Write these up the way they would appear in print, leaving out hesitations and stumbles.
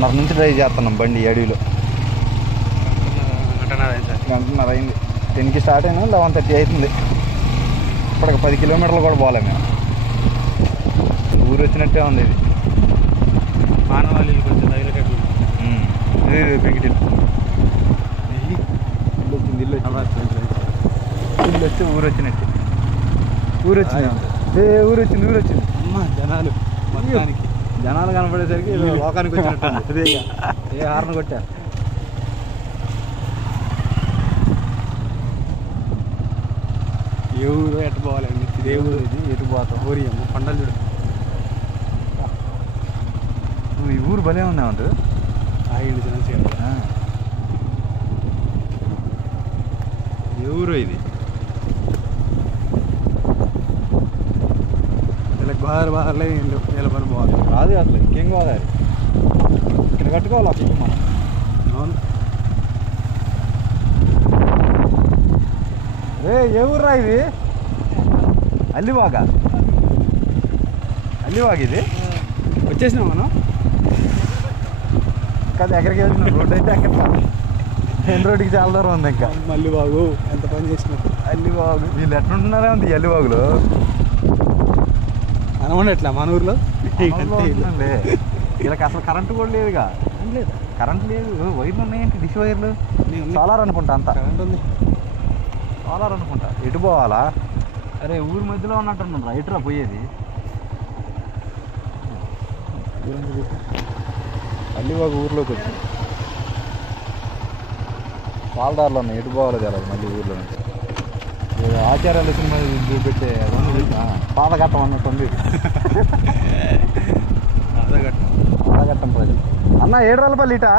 గంటన్నర నుంచి డ్రైవ్ చేస్తున్నాం బండి అడవిలో. గంటన్నర అయింది. 10కి స్టార్ట్ అయినా 11:30 అవుతుంది. ఇప్పటికి 10 కిలోమీటర్లు కూడా పోలే మేము. ఊరు వచ్చినట్టే ఉంది ఇది. మానవాళి కొంచెం తగిలేటట్టు ఇది పెంకిటిల్ ఇల్లు వచ్చి ఊరు వచ్చినట్టు. ఊరు వచ్చింది. ఊరు వచ్చింది. అమ్మ జనాలు మొత్తానికి జనాలు కనపడేసరికి లోకానికి వచ్చినట్టు. అదే ఏ హార్న్ కొట్టా. ఏ ఊరు ఎట్టు పోవాలండి? ఇదే ఊరు. ఇది ఎటు పోతాం? ఊరి అమ్మ కొండలు చూడు. ఈ ఊరు భలే ఉన్నామంట. ఆగిడు జనం చేయాలి. ఏ ఊరు ఇది? ఇలా గోదావరి బాధలే నిలబడి పోవాలి. రాదు అసలు. ఇంకేం గోదావరి ఇక్కడ కట్టుకోవాలి అసలు మనం. అవును. ఏ ఊర్రా ఇది? అల్లివాగ ఇది. వచ్చేసినాం మనం. కదా ఎక్కడికి వెళ్తున్నాం? రోడ్డు అయితే ఎక్కడ? మెయిన్ రోడ్డుకి చాలా దూరం ఉంది. ఇంకా మళ్ళీ బాగు ఎంత పని చేసినాం. అల్లివాగు వీళ్ళు ఎట్లుంటున్నారే ఉంది ఈ అల్లివాగులో. అనమాట ఎట్లా మన ఊర్లో వీళ్ళకి అసలు కరెంటు కూడా లేదుగా. లేదా? కరెంట్ లేదు. వైర్లు ఉన్నాయంటే డిష్ వైర్లు. సోలార్ అనుకుంటా అంతా. కరెంట్ ఉంది. సోలార్ అనుకుంటా. ఎటు పోవాలా? అరే ఊరి మధ్యలో ఉన్నట్టున్నాను. రైట్రా పోయేది. అల్లివాగు ఊర్లోకి వచ్చింది. పాలదారులు ఉన్నాయి. ఎటు పోవాలో తెలియదు మళ్ళీ ఊర్లో నుంచి. ఆచార్యాల సినిమా చూపెట్టే పాదఘట్టం అన్నట్టుంది. పాదఘట్టం ప్రజలు. అన్న 7 రూపాయలు ఇటా?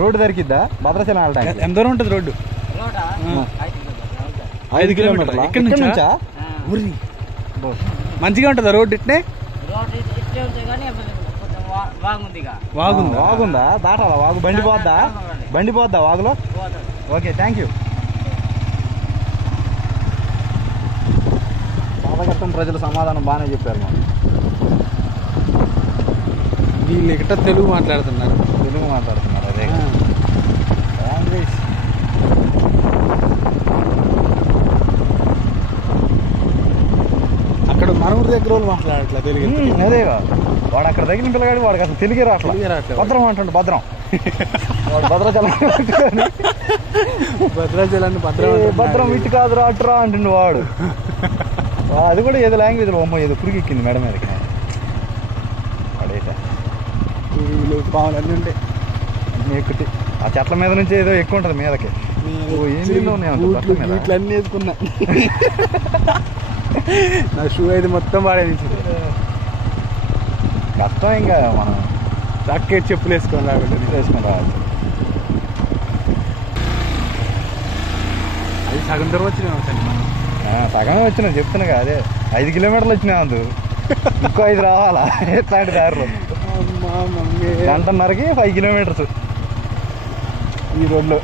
రోడ్డు దొరికిద్దా భద్రాచలం వెళ్ళడానికి? ఎంత దూరం ఉంటుంది రోడ్డు? 5 కిలోమీటర్ల. ఇక్కడ నుంచా? మంచిగా ఉంటుందా రోడ్డు? ఇట్నే వాగుందా? దాటాలా వాగు? బండి పోద్దా వాగులో? Okay thank you. పాదఘట్టం ప్రజలు సమాధానం బాగానే చెప్పారు. మనం వీళ్ళు ఇక్కడ తెలుగు మాట్లాడుతున్నారు. అదే లాంగ్వేజ్. అక్కడ మన ఊరి దగ్గర వాళ్ళు మాట్లాడట్లా తెలుగు. అదేగా వాడు అక్కడ తగిలిన పిల్లగాడు వాడికి అసలు తెలుగే రావట్లేదు. భద్రం అంటుండు. భద్రం వాడు భద్రాచలాన్ని భద్రం ఇటు కాదు రా అటురా అంటుండు వాడు. అది కూడా ఏదో లాంగ్వేజ్లో అమ్మ ఏదో పురుగు ఎక్కింది మేడం మీదకి. వాడేట పావులు అన్నీ ఉంటాయి. ఎక్కుటి ఆ చెట్ల మీద నుంచి ఏదో ఎక్కువ ఉంటుంది మీదకి. ఇట్లన్నీ వేసుకున్నా. నా షూ అయితే మొత్తం వాడేది. కష్టం. ఇంకా మనం జాకెట్ చెప్పులు వేసుకొని రావాలి. అది సగం దూరం వచ్చినాం. సగమే వచ్చినా చెప్తున్నా. అదే 5 కిలోమీటర్లు వచ్చినా అందు. ఇంకో 5 రావాలా ఎట్లాంటి దారిలో? గంటన్నరకి 5 కిలోమీటర్స్ ఈ రోడ్లో.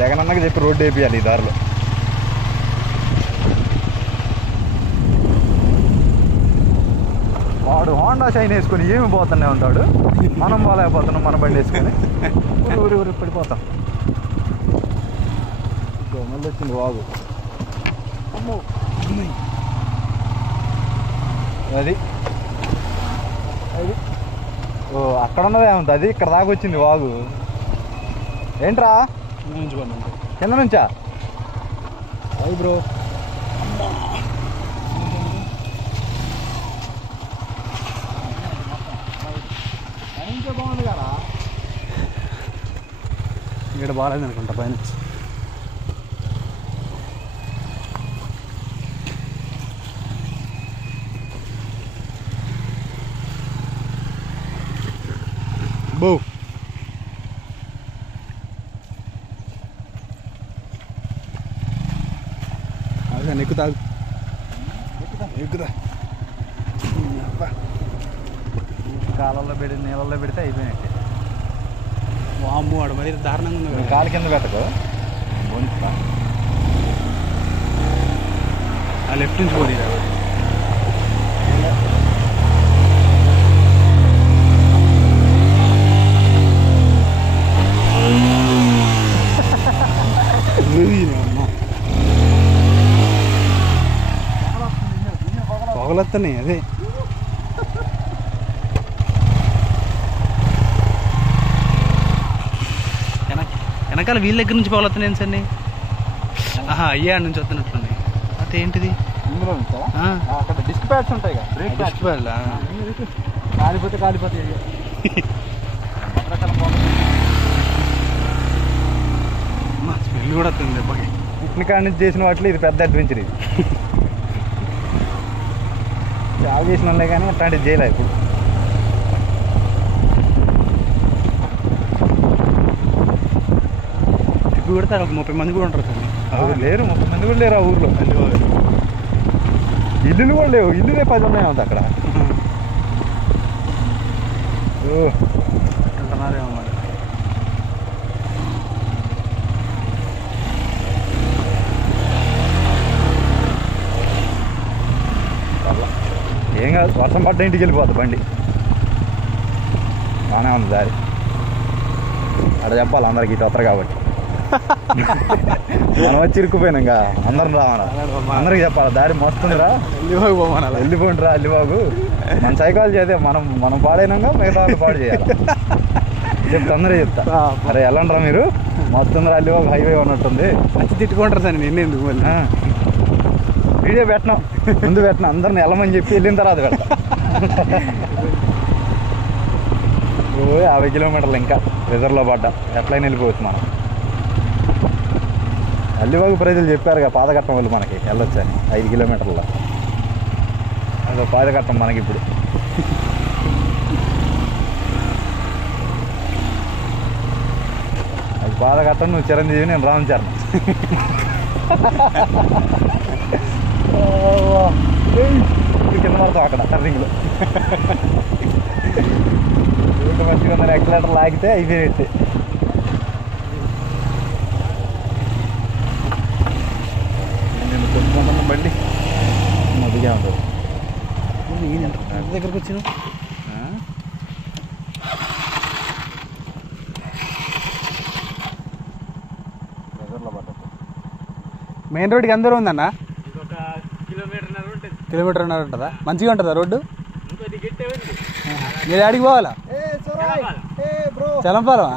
జగన్ అన్నకి చెప్పి రోడ్డు వేపియాలి ఈ దారిలో. వాడు హోండా షైన్ వేసుకొని ఏమి పోతూనే ఉంటాడు. మనం పోలేకపోతున్నాం మన బండి వేసుకొని. ఊరి పడిపోతాం. మళ్ళీ వచ్చింది వాగు. అది ఓ అక్కడ ఉన్నదే ఉంది. అది ఇక్కడ దాకా వచ్చింది వాగు. ఏంట్రా కింద నుంచా? అది బ్రో బాగుంది కదా. ఇక్కడ బాగాలేదు అనుకుంటా పైన. బో అదే ఎక్కుతా కాలంలో పెడితే నీళ్ళల్లో పెడితే అయిపోయినట్టే. వాము వాడు మరి దారుణంగా ఉంది. కాలు కింద పెట్టకు. పోనిస్తా. ఆ లెఫ్ట్ నుంచి పోనీ పొగలొస్తున్నాయి అదే. వెనకాల వీళ్ళ దగ్గర నుంచి పొగలొస్తున్నాయి ఏంటండి? అయ్యా నుంచి వస్తున్నట్లుంది. అదే ఏంటిది? ఇందులో ఉంచా? అక్కడ డిస్క్ ప్యాడ్స్ ఉంటాయి కదా, బ్రేక్ డిస్క్ ప్యాడ్ కాలిపోతే స్మెల్ కూడా వస్తుంది దెబ్బకి. పిక్నిక్ కాడ నుంచి చేసిన వాటిలో ఇది పెద్ద అడ్వెంచర్. ఇది చాలా చేసిన వాళ్ళే కానీ అట్లాంటిది చేయలే ఇప్పుడు. ఇప్పుడు కొడతారు ఒక 30 మంది కూడా ఉంటారు సార్. లేరు, 30 మంది కూడా లేరు ఆ ఊర్లో. ఇల్లులు కూడా లేవు, ఇల్లులే 10 ఉన్నాయి అంత అక్కడ. అంటున్నారేమో మరి. ఏం కాదు, వర్షం పడ్డ ఇంటికి వెళ్ళిపోతుంది బండి. బాగానే ఉంది దారి. అక్కడ చెప్పాలి అందరికి ఇటు వస్తారు కాబట్టి. మనం వచ్చి ఇరుక్కుపోయినా ఇంకా అందరం రావాలా, అందరికి చెప్పాలి దారి మస్తుందిరా, వెళ్ళిపోండి రా అల్లిబాబు. మన సైకాలజీ అదే, మనం పాడైనాక మిగతా వాళ్ళు పాడు చేయాలి. చెప్తా, అందరూ చెప్తా, అరే వెళ్ళండి రా మీరు, మస్తుందిరా అల్లిబాబు, హైవే ఉన్నట్టుంది. మంచి తిట్టుకుంటారు సార్. నేను ఎందుకు మళ్ళీ వీడియో పెట్టినాం, ముందు పెట్టినా, అందరిని వెళ్ళమని చెప్పి వెళ్ళిన తర్వాత పెడతా. 50 కిలోమీటర్లు ఇంకా రిజర్వ్లో పడ్డా, ఎట్లయినా వెళ్ళిపోవచ్చు మనం. అల్లిబాగు ప్రజలు చెప్పారుగా పాదఘట్టం వాళ్ళు మనకి వెళ్ళొచ్చని 5 కిలోమీటర్ల. అదో పాదఘట్టం మనకి ఇప్పుడు. అది పాదఘట్టం, నువ్వు చిరంజీవి, నేను రామ్ చరణ్. కింద పడతాం అక్కడ టర్నింగ్లో. మంచిగా ఉందని ఎక్సలేటర్ లాగితే అయిపోయినట్టు. నేను కొనుక్కుంటున్న బండి మధ్యగా ఉంటుంది. దగ్గరకు వచ్చిన మెయిన్ రోడ్కి అందరూ ఉందన్న. కిలోమీటర్ ఉంటుందా? మంచిగా ఉంటుందా రోడ్డు? మీరు ఆడికి పోవాలా? చలంపాలం.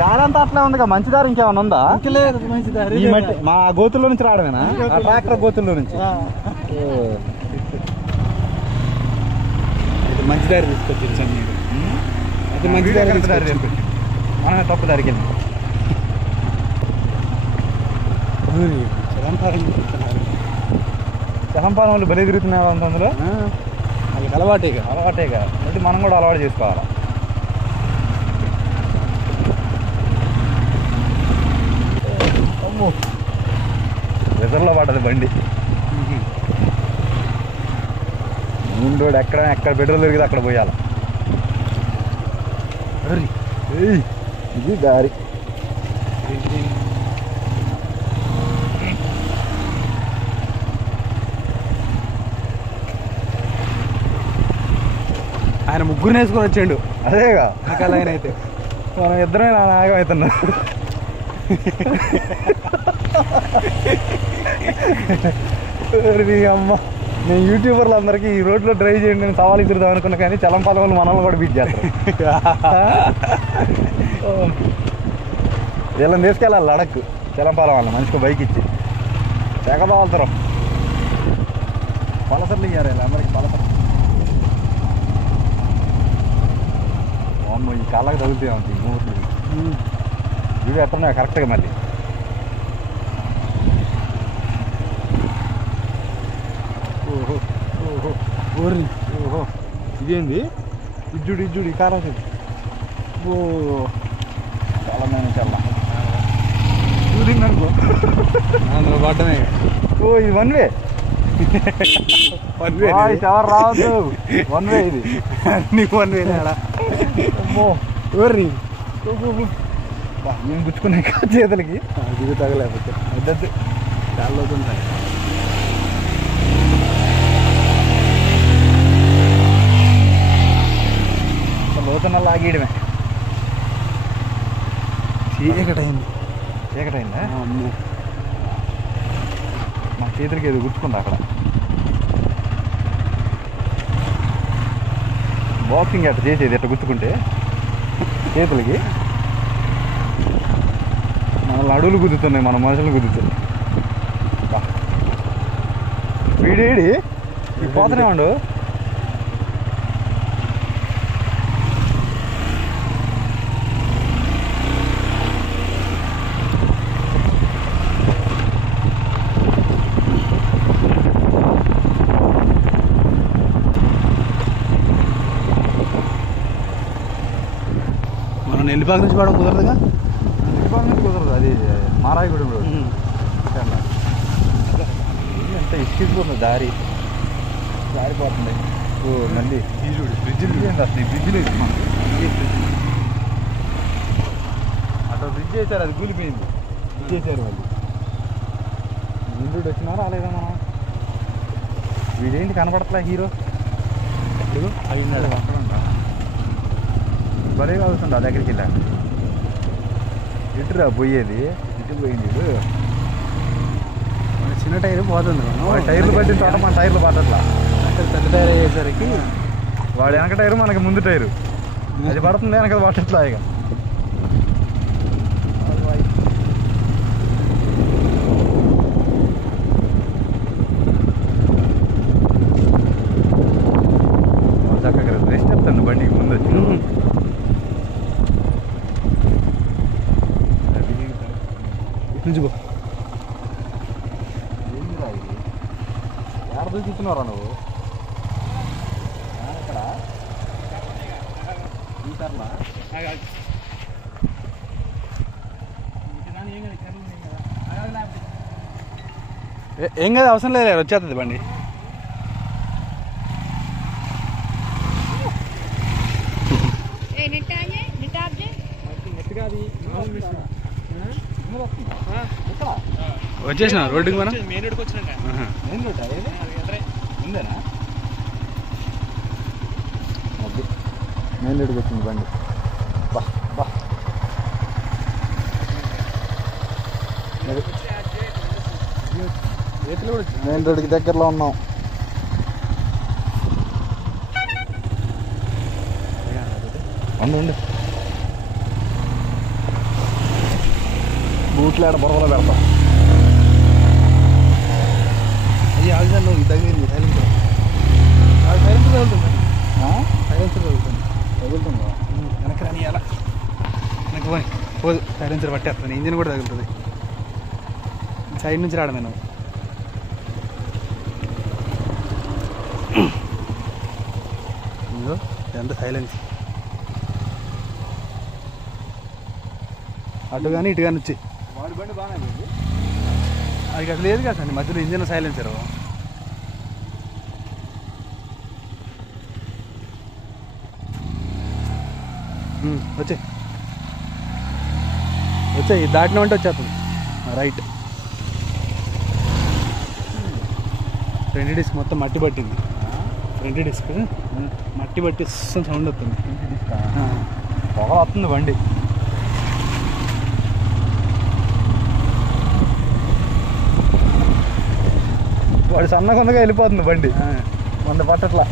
దారి అంతా అట్లా ఉందిగా, మంచి దారి ఇంకేమైనా ఉందా? మంచి దారి మా గోతుల్లో నుంచి రావడమేనా? ట్రాక్టర్ గోతుల్లో నుంచి మంచి దారి తీసుకొచ్చింది సార్ మీరు. అయితే మంచి దారి తీసుకొచ్చి మనమే తప్పు దారికి వెళ్ళి చలంపాలం వాళ్ళు బలి తిరుగుతున్నారు అంత అందులో. వాళ్ళకి అలవాటేగా అంటే మనం కూడా అలవాటు చేసుకోవాలి. రిజర్వ్లో పడ్డది బండి. ముందోడు ఎక్కడ పెట్రోల్ దొరికితే అక్కడ పోయాలి. ఇది దారి. ఆయన ముగ్గురు వేసుకొని వచ్చాడు. అదేగా అకాల ఆయన అయితే మనం ఇద్దరమే నాగం అవుతున్నాం. అమ్మ, నేను యూట్యూబర్లు అందరికీ ఈ రోడ్లో డ్రైవ్ చేయండి నేను సవాల్ ఇద్దాం అనుకున్నా, కానీ చలంపాలం వాళ్ళు మనల్ని కూడా బీట్ చేస్తారు. వీళ్ళని తీసుకెళ్ళాలి లడక్, చలంపాలం వాళ్ళ మంచిగా బైక్ ఇచ్చి తెగబాలుతారు. పలసర్లు ఇయ్యారు ఇలా అందరికి, పలసర్. అమ్మ, ఈ కాళ్ళకి తగులుతాయి ఉంటుంది ఈ మూడు ఇవి ఎట్టున్నాయి కరెక్ట్గా. మళ్ళీ ఓహో ఇదేంది? ఇజ్జుడు ఈ కారం ఓ చాలా నేను చల్ల అనుకో అందులో పడ్డమే. ఓ ఇది వన్ వే. ఎవరు రావద్దు, వన్ వే ఇది. నీకు వన్ వే ఆడ. అమ్మో ఎవరు నేను గుచ్చుకున్నాయి చేతులకి. దిగు తగలేకపోతే వద్దద్దు. చాలా అవుతుంటాయి. లోతున్న లాగేయడమే. చీకటైంది. చీకటైందా? అమ్మో మా చేతులకి ఏదో గుచ్చుకుంది అక్కడ. బాక్సింగ్ అట్ట చేసేది ఎట్ట గుచ్చుకుంటే చేతులకి మన అడుగులు గుద్దుతున్నాయి, మన మనుషులు గుద్దుతున్నాయి. వీడేడి పోతనే ఉండు. మనం నెల్లిపాక నుంచి పోవడం కుదరదుగా. కుదరదు, అది మారాయిగూడెం రోడ్. ఎంత ఇసుకిపోతుంది దారి, జారిపోతుంది. ఓ మళ్ళీ బ్రిడ్జిలు అసలు బ్రిడ్జిలు అట్లా బ్రిడ్జ్ చేశారు, అది కూలిపోయింది. బ్రిడ్జ్ చేశారు వాళ్ళు. ఇంద్రుడు వచ్చినా రాలేదా మనం? వీడేంటి కనపడట్లే హీరో. అయిందా భలే అవుతుంది ఆ దగ్గరికి వెళ్ళా. ఎటురా పోయేది, ఇటు పోయింది. చిన్న టైర్ పోతుంది. టైర్లు పట్టిన చోట మన టైర్లు పట్టట్లా. పెద్ద టైర్ అయ్యేసరికి వాడు వెనక టైరు మనకి ముందు టైరు అది పడుతుంది, వెనక పట్టట్లా. ఇక చక్కగా రెస్ట్ చెప్తాను బండికి ముందు వచ్చి. ఇటు నుంచి పో. ఎక్కడ దూకిస్తున్నారా నువ్వు? ఎక్కడ ఏం కదా, అవసరం లేదు, వచ్చేస్తుంది బండి. వచ్చేసిన రోడ్డుకి మనం మెయిన్ రోడ్కి వచ్చినా. Main road ఉందేనా? మెయిన్ రోడ్కి వచ్చింది బండి. బా బా మెయిన్ రోడ్కి దగ్గరలో ఉన్నాం. ఉండు బూట్లు ఆడ బుర్రలో పెడతాం. అది ఆగిదా నువ్వు తగిలింది. సైలెన్సర్ సైలెన్సర్ తగులుతుంది. సైలెన్సర్ తగులుతుంది. తగులుతుందా? వెనక్కి రాని అలా వెనక్కి పోయి పోదు. సైలెన్సర్ పట్టేస్తుంది, ఇంజిన్ కూడా తగులుతుంది. సైడ్ నుంచి రావడమే నువ్వు. ఎంత సైలెన్స్. అటు కానీ ఇటు కానీ వచ్చి వాడి బండి బాగానే ఉంది. అది అసలు లేదు కదా సార్, మధ్యలో ఇంజిన్ సైలెన్సర్. వచ్చే దాటిన అంటే వచ్చేస్తుంది. రైట్ ఫ్రంట్ డిస్క్ మొత్తం మట్టి పట్టింది. ఫ్రంట్ డిస్క్ మట్టి పట్టి సౌండ్ వస్తుంది. పొగ వస్తుంది బండి. వాడు సన్నకొందగా వెళ్ళిపోతుంది బండి, వంద పట్టట్లా.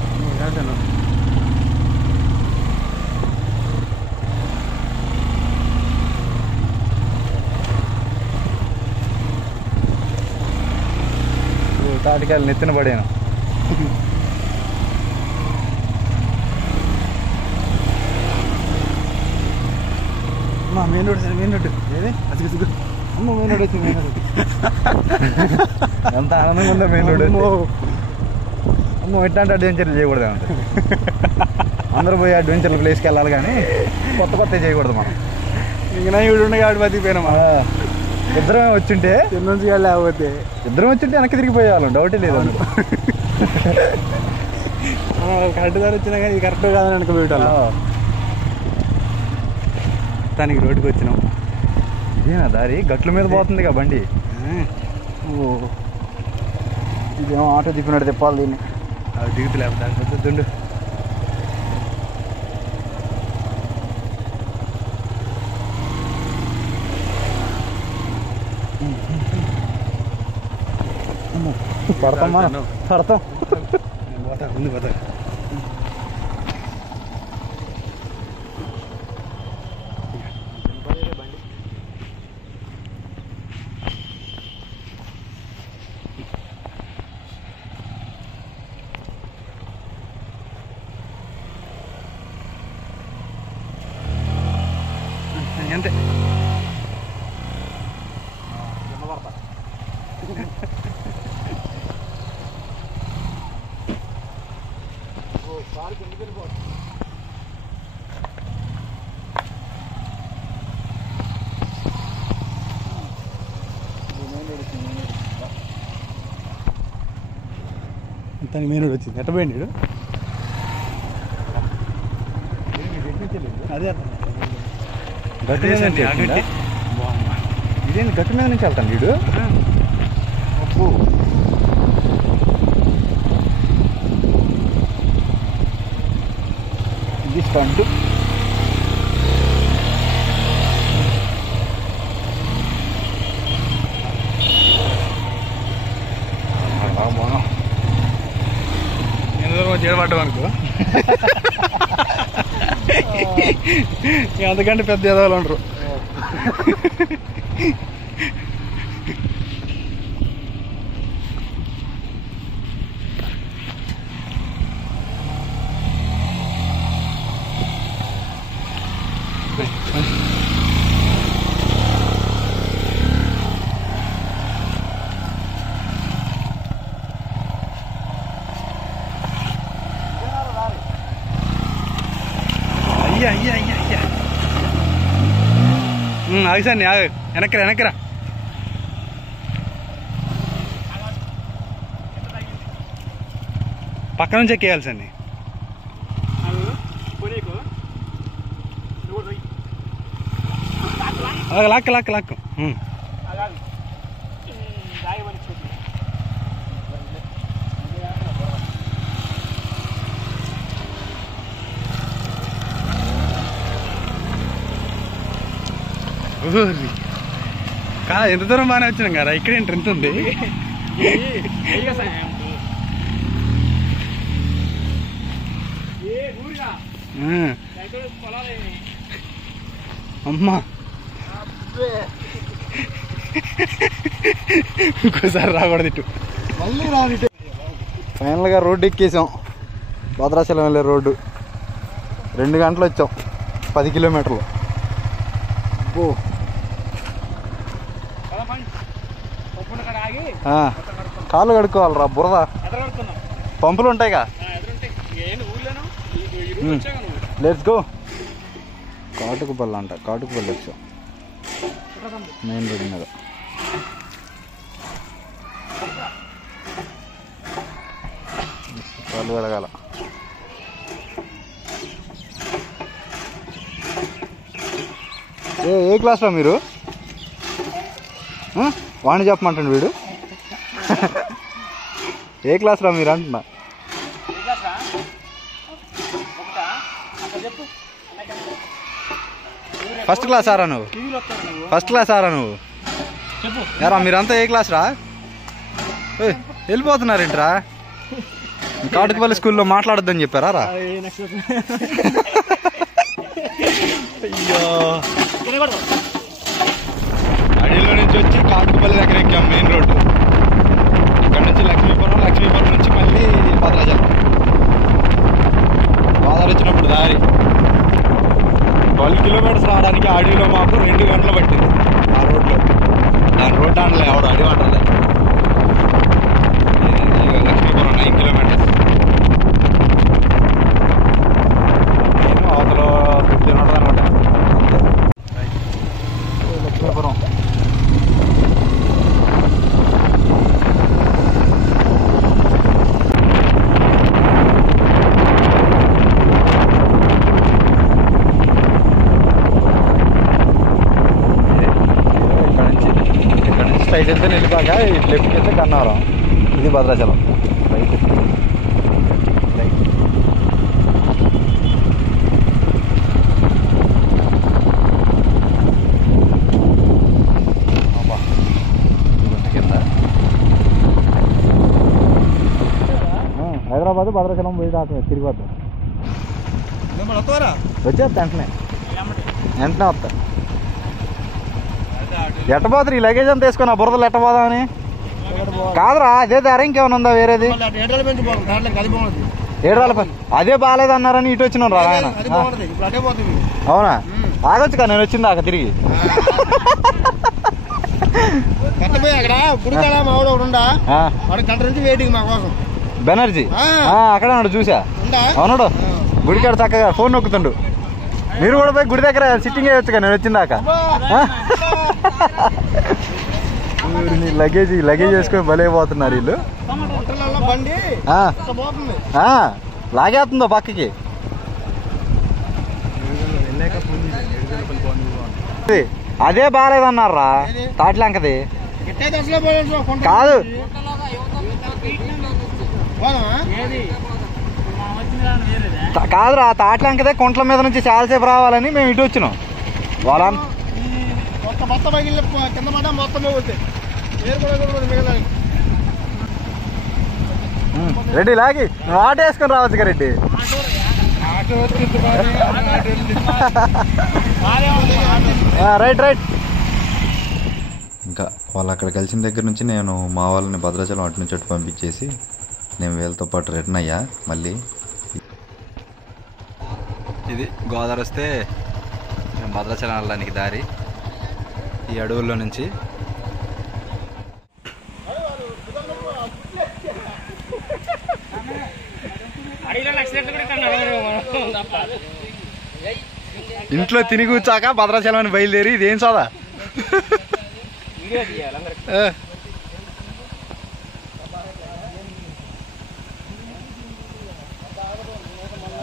తాటికాయలు నెత్తిన పడాను. Main road sir, main road ఏది అది అమ్మ మెయిన్ రోడ్ వచ్చింది. మెయిన్ రోడ్ ఎంత ఆనందంగా ఉందో మెయిన్ రోడ్. అమ్మో ఎట్లాంటి అడ్వెంచర్లు చేయకూడదు అంటే అందరూ పోయి అడ్వెంచర్ల ప్లేస్కి వెళ్ళాలి కానీ కొత్త చేయకూడదు మనం. ఇంకా నా ఇవి ఉండే ఆడి బతికిపోయినామా. ఇద్దరం వచ్చింటే నుంచి లేకపోతే ఇద్దరం వచ్చింటే వెనక్కి తిరిగిపోయేవాళ్ళం, డౌటే లేదు. కరెక్ట్ దారి వచ్చినా కానీ ఇది కరెక్ట్ కాదని అనుకోబెట్టాలి. దానికి రోడ్డుకి వచ్చినాం. ఇదేనా దారి? గట్ల మీద పోతుంది కదా బండి. ఇదేమో ఆటో తిప్పినట్టు తిప్పాలి దీన్ని. అది దిగుతు లేకపోతే దుండు. పడతాం మనం, పడతాం. పోతా ముందు పోతా. అంతే. తన మేనుడు వచ్చింది. ఎట్ట పోయిండు అదే గట్టి మీద నుంచి ఇదేంటి గట్టి మీద నుంచి వెళ్తాను వీడు. ఇది స్టంట్. చేయబడ్డాం అనుకో. అంతకంటే పెద్ద ఎదవాళ్ళు ఉండరు. అయ్యా అయ్యా అయ్యా అయ్యా ఆగిసాన్ని ఆగు. వెనక్కరా వెనక్కరా. పక్క నుంచి ఎక్కేయాలి సార్. లాక్కు లాక్కు లాక్కు. కాదు ఎంత దూరం బాగానే వచ్చినాం కదా. ఇక్కడ ఏంటి ఎంత ఉంది? అమ్మా ఇంకోసారి రాకూడదు ఇటు. మళ్ళీ రాదు. ఫైనల్గా రోడ్డు ఎక్కేసాం. భద్రాచలం వెళ్ళే రోడ్డు. 2 గంటలు వచ్చాం. 10 కిలోమీటర్లు. కాళ్ళు కడుక్కోవాలరా, బురద. పంపులు ఉంటాయిగా. Let's go. కాటుకుపల్లి అంట. కాటుకుపల్లి వచ్చాం మెయిన్ రోడ్ మీద. కాళ్ళు కడగాల. ఏ క్లాస్లో మీరు? వాణి చెప్పమంటాడు వీడు. ఏ క్లాస్లో మీరు అంటున్నా? ఫస్ట్ క్లాస్ ఆరా నువ్వు? ఫస్ట్ క్లాస్ ఆరా నువ్వు? యారా మీరంతా ఏ క్లాస్ రా? వెళ్ళిపోతున్నారేంట్రా? కాటుకుపల్లి స్కూల్లో మాట్లాడొద్దని చెప్పారా రా? అయ్యో, అడవిలో నుంచి వచ్చి కాటుకుపల్లి దగ్గర ఎక్కాం మెయిన్ రోడ్డు. ఇక్కడ నుంచి లక్ష్మీపురం, లక్ష్మీపురం నుంచి మళ్ళీ భద్రాచలం. గోదావరి వచ్చినప్పుడు దారి 12 కిలోమీటర్స్ రావడానికి అడవిలో మాకు 2 గంటలు పట్టింది. ఆ రోడ్లో దాని రోడ్డు అనలే ఎవడు అడవి అంటలే. లక్ష్మీపురం 9 కిలోమీటర్స్. నేను అవతల 15 ఉంటుంది అనమాట. లక్ష్మీపురం వెళ్తే వెళ్ళిపోక ఇటు లెఫ్ట్కి వెళ్తే గన్నవరం, ఇది భద్రాచలం. Right right. కింద హైదరాబాద్ భద్రాచలం పోయి రావటం తిరిగి వద్దాం. వచ్చేస్తా వెంటనే వెంటనే వస్తా. ఎట్టబోతురు ఈ లగేజ్ అంతా వేసుకుని ఆ బురదలు ఎట్టబోదామని కాదురా, అదే దారి ఇంకేమైనా ఉందా వేరేది? ఏడాల పని అదే బాగాలేదన్నారని ఇటు వచ్చినాం రా ఆయన. అవునా, ఆగొచ్చు కదా నేను వచ్చింది ఆక తిరిగి. బెనర్జీ అక్కడే ఉన్నాడు చూసా. అవునాడు గుడికాడ చక్కగా ఫోన్ నొక్కుతుండు. మీరు కూడా పోయి గుడి దగ్గర సిట్టింగ్ వేయచ్చు కదా నేను వచ్చిందాక. లగేజ్ లగేజ్ వేసుకొని భలే పోతున్నారు వీళ్ళు. లాగేస్తుందో పక్కకి. అదే బాగాలేదన్నారా తాట్లంకది కాదు. కాదురా తాట్లంకదే కుంట్ల మీద నుంచి చాలాసేపు రావాలని మేము ఇటు వచ్చినాం. వాళ్ళ రెడ్డి లాగి నువ్వు ఆటో వేసుకొని రావచ్చు కదా రెడ్డి. Right right. ఇంకా వాళ్ళు అక్కడ కలిసిన దగ్గర నుంచి నేను మా వాళ్ళని భద్రాచలం అటు నుంచి అటు పంపించేసి నేను వీళ్ళతో పాటు రిటర్న్ అయ్యా. మళ్ళీ ఇది గోదావరి వస్తే మేము భద్రాచలం వెళ్ళడానికి దారి ఈ అడవుల్లో నుంచి. ఇంట్లో తిని కూర్చాక భద్రాచలం అని బయలుదేరి ఇదేం సోదా.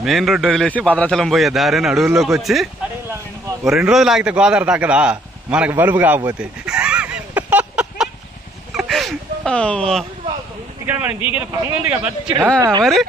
మెయిన్ రోడ్డు వదిలేసి భద్రాచలం పోయే దారి అని అడవుల్లోకి వచ్చి 2 రోజులు ఆగితే గోదావరి తగ్గదా మనకు బలుపు కాకపోతే. మరి